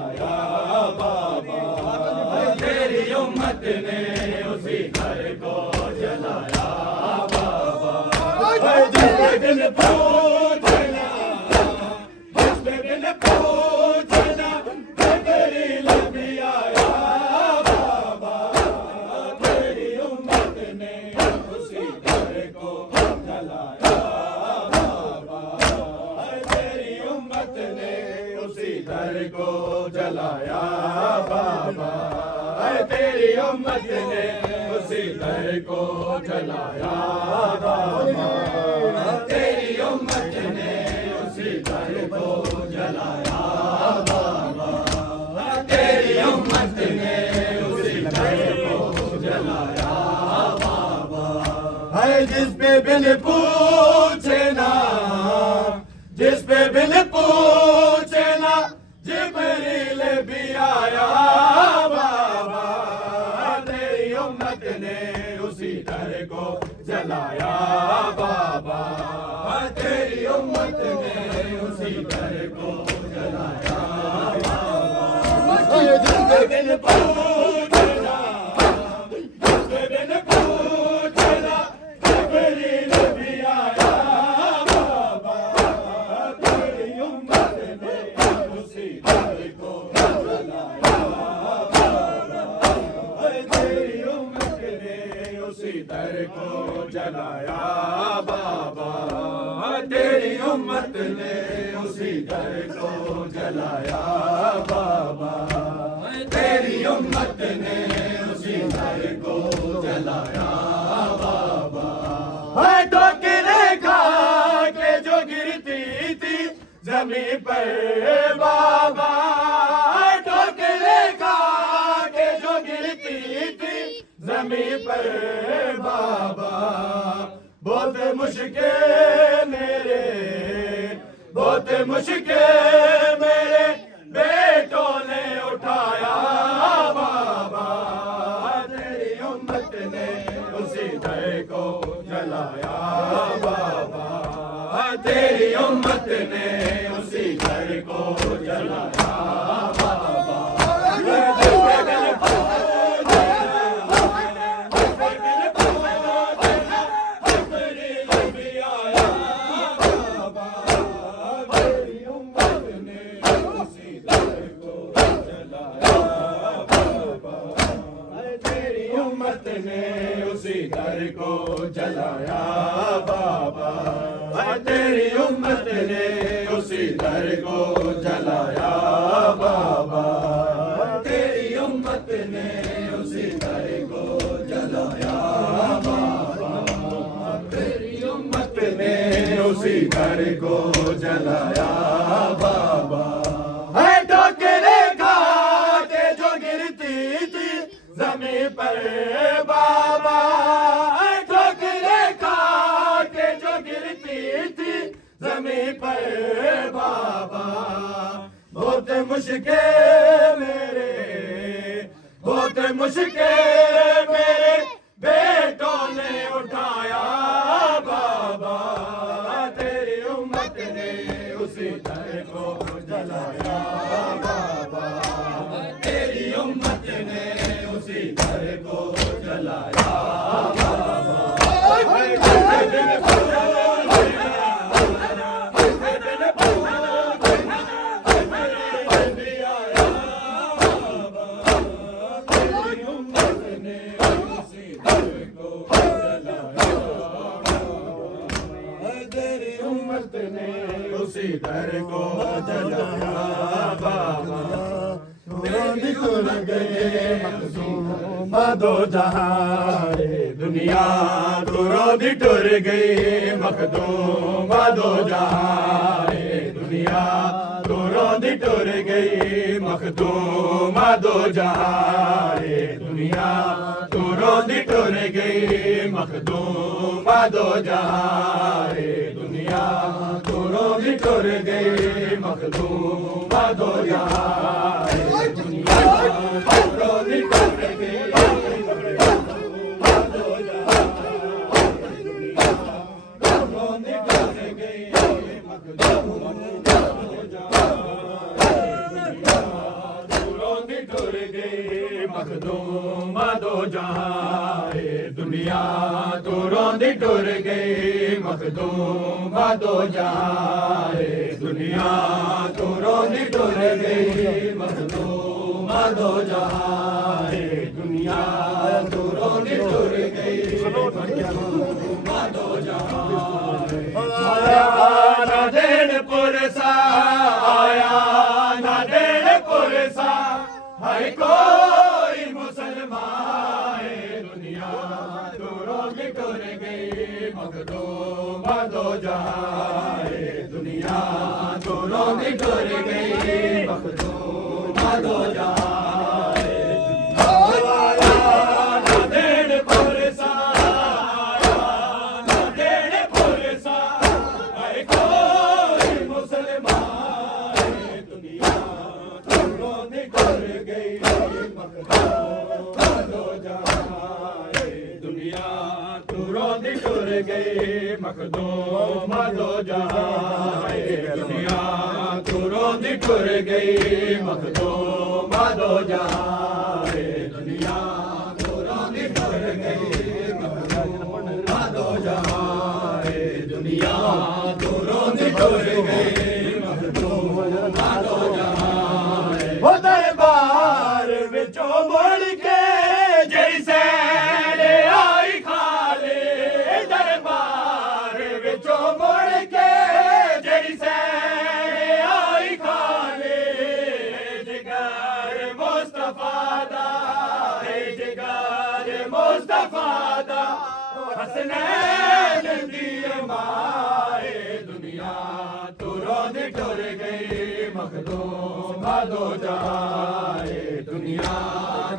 जलाया बाबा, तेरी उम्मत ने उसी घर को जलाया बाबा। जिसके दिल पूछना, जिसके दिल पूछना, तेरी लबी आया बाबा, तेरी उम्मत ने उसी घर को जलाया बाबा, तेरी उम्मत ने उसी घर को जलाया बाबा, तेरी उम्मत ने उसी घर को जलाया बाबा, तेरी उम्मत ने उसी घर को जलाया बाबा, तेरी उम्मत ने उसी घर को जलाया बाबा। है जिस पे बिन पूछे ना, जिस पे बिन पूछे ना, जिब्रील भी आया बाबा, तेरी उम्मत ने उसी घर को जलाया बाबा, तेरी उम्मत ने उसी घर को जलाया बाबा। जिसके बिन पूछना, जिसके बिन पूछना, जिब्रील भी आया बाबा, तेरी उम्मत ने उसी घर को जलाया बाबा, तेरी उम्मत ने उसी घर को जलाया बाबा, तेरी उम्मत ने उसी घर को जलाया बाबा, तेरी उम्मत ने उसी घर को जलाया बाबा। है ठोकरे खा के जो गिरती थी जमीन पर बाबा, ठोकरे खा के जो गिरती थी जमीन पर बाबा, बहुत मुश्किल मेरे, बहुत मुश्किल मेरे बेटों ने उठाया बाबा, तेरी उम्मत ने उसी घर को जलाया बाबा, तेरी उम्मत ने उसी घर को जलाया बाबा। उसी घर को जलाया बाबा, तेरी उम्मत ने उसी घर को जलाया बाबा, तेरी उम्मत ने उसी घर को जलाया बाबा, तेरी उम्मत ने उसी घर को जलाया बाबा। है ठोकरे खा के जो गिरती थी जमीन पर बाबा, ठोकरे खा के जो गिरती थी जमीन पर बाबा, बहुत मुश्किल मेरे, बहुत मुश्किल मेरे बेटों ने उठाया बाबा, तेरी उम्मत ने उसी घर को जलाया बाबा, तेरी उम्मत ने उसी घर को जलाया बाबा। तेरी उम्मत ने उसी घर को जलाया बाबा, निकल गए मखदूम दो जहां रे दुनिया, तो रोद टुर गई मखदूम दो जहां रे दुनिया, तो रोद टुर गई मखदूम दो जहां रे दुनिया, तो रोद टुर गई मखदूम दो जहां रे दुनिया, तो रोद टुर गई मखदूम दो जहां रे दुनिया, रोद टुर गई टुर गई मखदूम दो जहां दुनिया तू रोंदी टुर गई मखदूम दो जहां दुनिया तू रोंदी टुर गई मखदूम दो जहां दुनिया तू रोंदी टुर गई मखदूम दो जहां आया ना देन पुरसा आया ना देन पुरसा है कोई मुसलमान दुनिया तू रोंदी टुर गई मखदूम दो जहां दुनिया तू रोंदी टुर गई मखदूम दो जहां मखदूम दो जहां दुनिया तू रोंदी टुर गई मखदूम दो जहां दुनिया तू रोंदी टुर गई मखदूम दो जहां दुनिया तू रोंदी टुर गई मखदूम दो जहां वो दरबार विचों मुड़ के जैसे हसनैन दी माए दुनिया तू रोंदी टुर गई मखदूम दो जहां दुनिया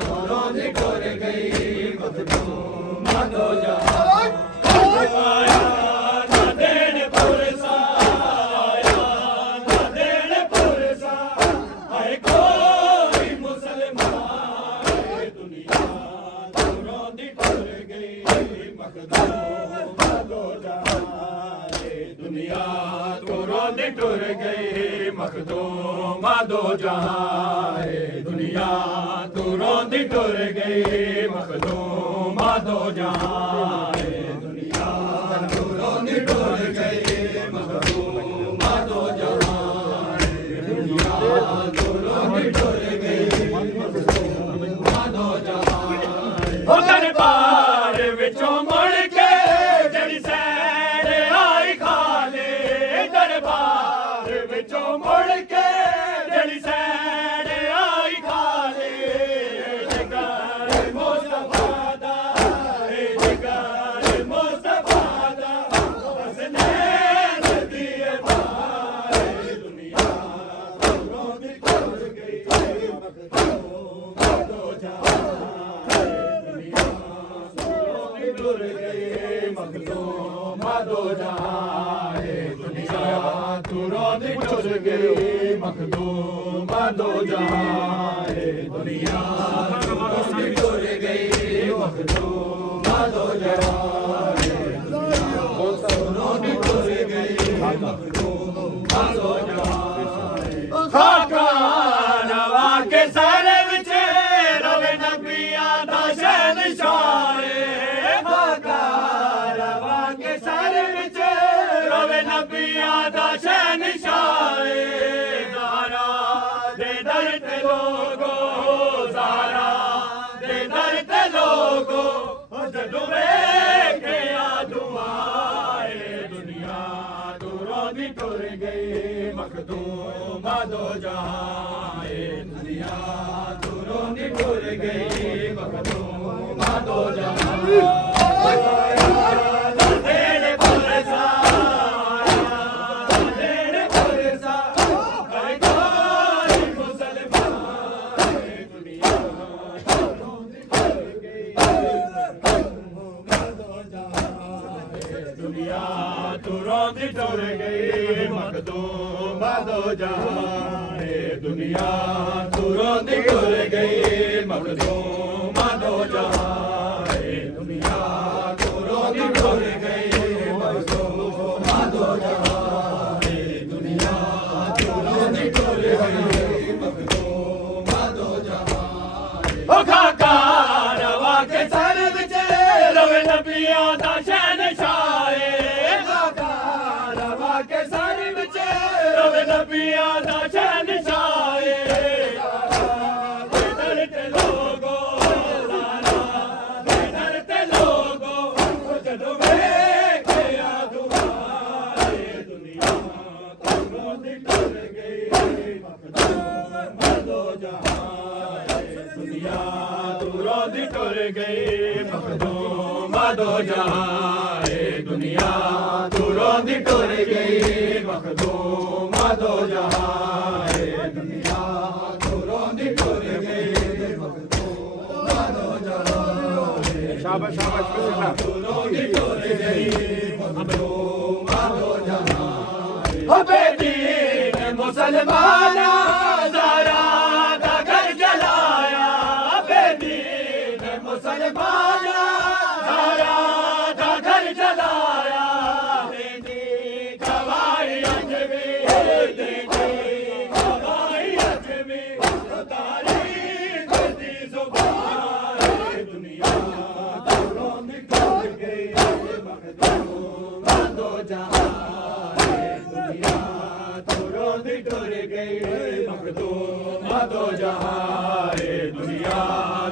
तू रोंदी टुर गई मखदूम दो जहां आया ना देन पुरसा आया ना देन पुरसा है कोई मुसलमान दुनिया तू रोंदी टुर गई मखदूम दो जहां दुनिया तू रोंदी टुर गई मखदूम दो जहां दुनिया तू रोंदी टुर गई मखदूम दो जहां दुनिया तू रोंदी टुर गई मखदूम दो जहां दुनिया तू रोंदी टुर गई मखदूम दो जहां हो दरबार विचों मुड़ के जड़ी सैर आई खाले दरबार विचों मुड़ के जड़ी सैर आई खाले जिगर मुस्तफा दा जिगर मुस्तफा दा हसनैन दी माए दुनिया तू रोंदी टुर गई मखदूम दो जहां दुनिया टुर गई मखदूम दो जहां दुनिया तू रोंदी टुर गई मखदूम दो जहां दुनिया तू रोंदी टुर गई मखदूम दो जहां दुनिया तू रोंदी टुर गई मखदूम दो जहां खाका नवा के सारे विच रवे नबिया दा शहंशाह नबिया दा शहंशाह ज़ारा दे दर ते लोगो ज़ारा दे दर ते लोगो जदों वेखे दुआए दुनिया तू रोंदी टुर गई मखदूम दो जहां दुनिया तू रोंदी टुर गई मखदूम दो जहां तू रोंदी टुर गई मखदूम दो जहां दुनिया तू रोंदी टुर गई मखदूम दो जहां दुनिया तू रोंदी टुर गई मखदूम दो जहां दुनिया तू रोंदी टुर गई मखदूम दो जहां जहां दुनिया दूरों दी टुर गई मखदूमा दो जहां दुनिया दूरों दी टुर गई मखदूमा दो जहां दुनिया दूरों दी टुर गई मखदूमा दो जहां शाबाश शाबाश दूरों दी टुर गई मखदूमा दो जहां अबे दीन मुसलमान ज़ारा दा घर जलाया अबे दीन मुसलमान ज़ारा दा घर जलाया देदी गवाही अजमी देदी गवाही अजमी तारीख दी ज़ुबान दुनिया दूरों दी टुर गई मखदूमा दो जहां दुनिया दूरों दी टुर गई मखदूमा दो जहां दुनिया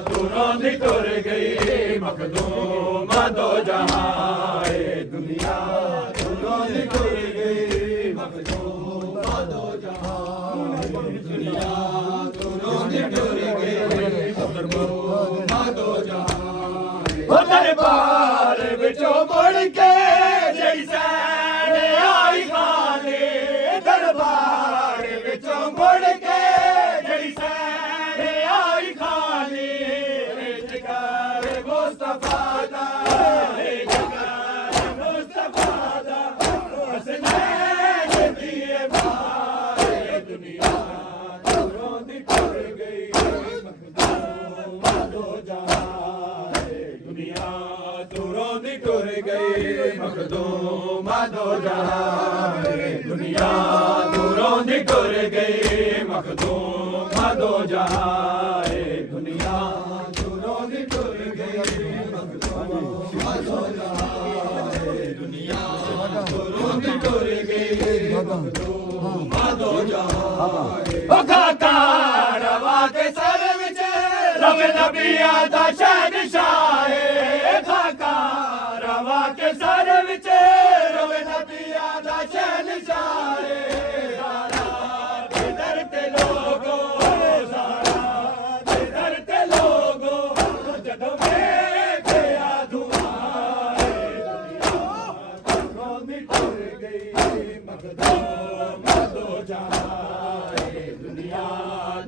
दूरों दी टुर गई मखदूमा दो जहां दुनिया दूरों दी टुर गई मखदूमा दो जहां दुनिया दूरों दी टुर गई मखदूमा दो जहां दरबार विचों मुड़ के जैसे आई खाने दरबार विचों मुड़ के जैसे आई खाने जिगर मुस्तफा दा जिगर मुस्तफा दा हसनैन दिए भाई दुनिया दूरों दी टुर गई मखदूमा दो जहां दुनिया दूरों दी टुर गई मखदूमा दो जहां दुनिया दूरों दी टुर गई मखदूमा दो जहां दुनिया दूरों दी टुर गई मखदूमा दो जहां दुनिया दूरों दी टुर गई मखदूमा दो जहां खाका रवा के सर विच रब नबिया दा शहंशाह खाका रवा के सर विच रब नबिया दा शहंशाह सारा जिधर ते लोगो सारा जिधर ते लोगो जदों वेखिया दुआ दूरों दी टुर गई मखदूमा दो जहां दुनिया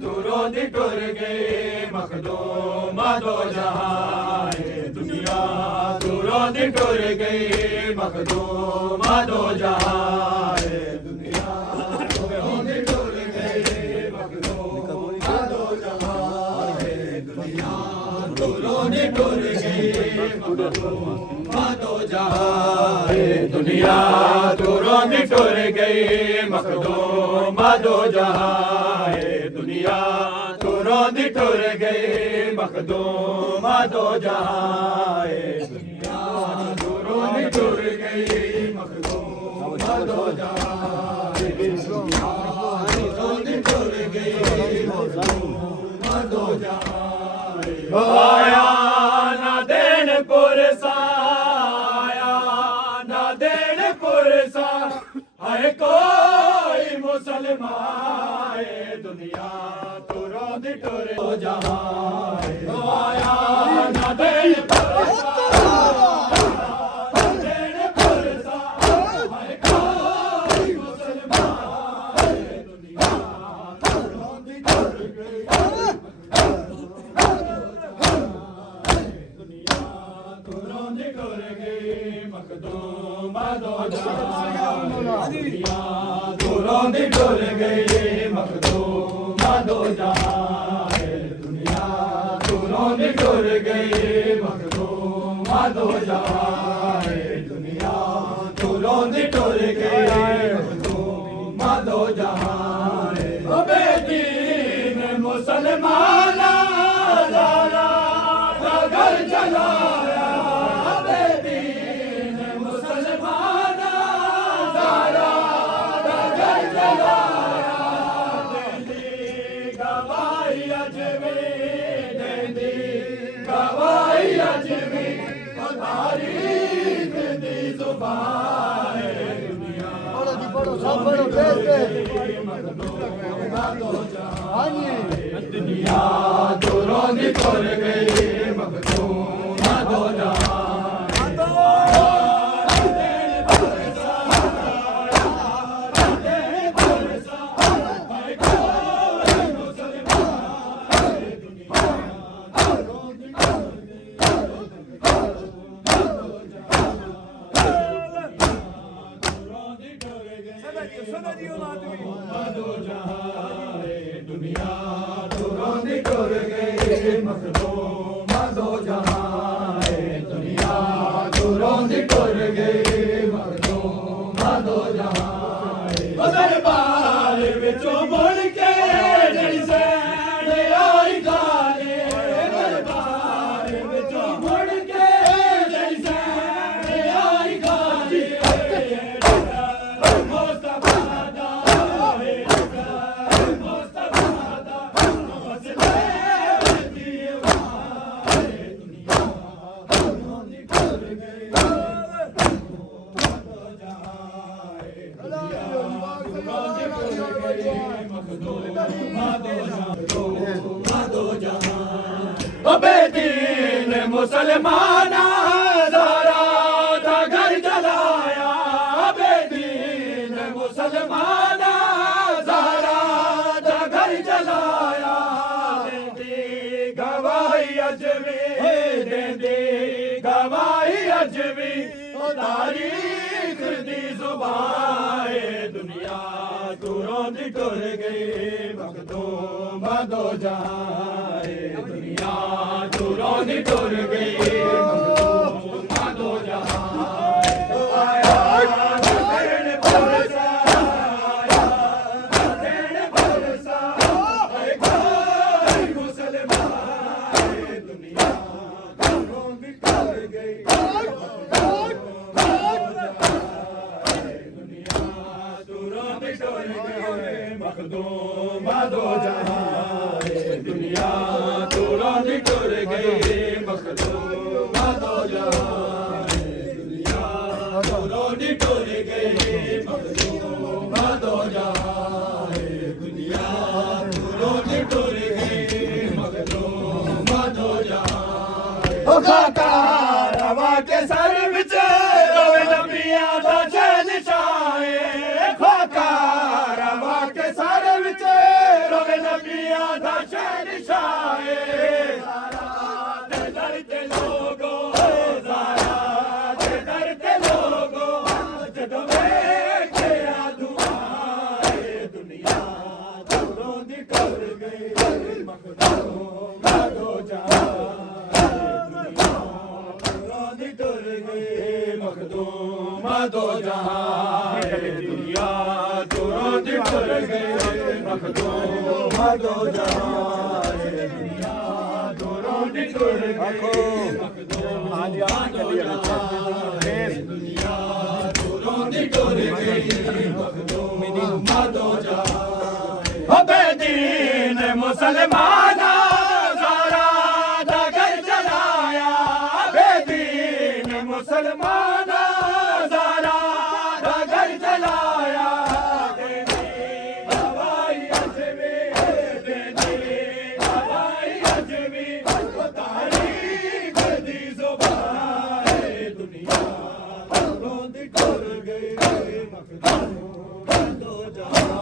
दूरों दी टुर गई मखदूमा दो जहां दुनिया दूरों दी टुर गई मखदूमा दो जहां दुनिया दूरों दी टुर गई मखदूमा दो जहां दुनिया दूरों दी टुर गई मखदूमा दो जहां दुनिया दूरों दी टुर गई मखदूमा दो जहां दुनिया दूरों दी टुर गई मखदूमा दो जहां दुनिया दूरों दी टुर गई मखदूमा दो जहां दुनिया दूरों दी टुर गई मखदूमा दो जहां आया ना देन पुरसा आया ना देन पुरसा है कोई मुसलमान दुनिया दूरों दी टुर जहां आया ना देन पुरसा ना देन पुरसा है कोई मुसलमान दुनिया दूरों दी टुर गई दुनिया दूरों दी टुर गई मखदूमा दो जहां दुनिया दूरों दी टुर गई मखदूमा दो जहां दुनिया दूरों दी टुर गई मखदूमा दो जहां दुनिया दूरों दी टुर गई मखदूमा दो जहां अबे दीन मुसलमान ज़ारा दा घर जलाया अबे दीन मुसलमान ज़ारा दा घर जलाया देदी गवाही अजमी देदी गवाही अजमी तारीख दी ज़ुबान दुनिया पढ़ो जी पढ़ो सब पढ़ो तेज तेज मखदूमा दो जहां हाँ जी टुर गई मखदूम दो जहां दुनिया दूरों दी टुर गई मखदूम दो जहां दरबार विचों मुड़ के जड़ी सैन आई गाले दरबार विचों मुड़ के जड़ी सैन आई गाले मुस्तफा दा मुस्तफा दा मसले दीवार दुनिया दूरों दी टुर गई बेदीन मुसलमान ज़ारा था घर जलाया बेदीन मुसलमान ज़ारा था घर जलाया देंदी गवाही अजवी देंदी गवाही अजवी तारीख दी जुबान दुनिया दूरों दी टुर गई मखदूम दो जहां दुनिया दूरों दी टुर गई मखदूम दो जहां आया देन बरसा आया देन बरसा कोई मुसलमान दुनिया दूरों दी टुर गई मखदूम दो जहां दुनिया दूरों दी टुर गई मखदूम दो जहां दुनिया दूरों दी टुर गई मखदूम दो जहां दुनिया दूरों दी टुर गई मखदूम दो जहां खाका रवा के सर विच रोवे नबियां दा शहंशाह खाका रवा के सर विच रोवे नबियां दा शहंशाह ज़ारा दे दर ते लोगो ज़ारा दे दर ते लोगो जदों वेखिया दुआ दुनिया दूरों दी टुर गई मखदूम दो जहां टुर गई मखदूम दो जहां दुनिया दूरों दी टुर गई मखदूम दो जहां दुनिया दूरों दी टुर गई मखदूम दुनिया दूरों दी टुर गई मखदूम दो जहां बेदीन मुसलमान ज़ारा दा घर जलाया बेदीन मुसलमान ज़ारा दा घर जलाया देंदी गवाही अजवी देंदी गवाही अजवी तारीख दी जुबान दुनिया दूरों दी टुर गई मखदूम दो जहां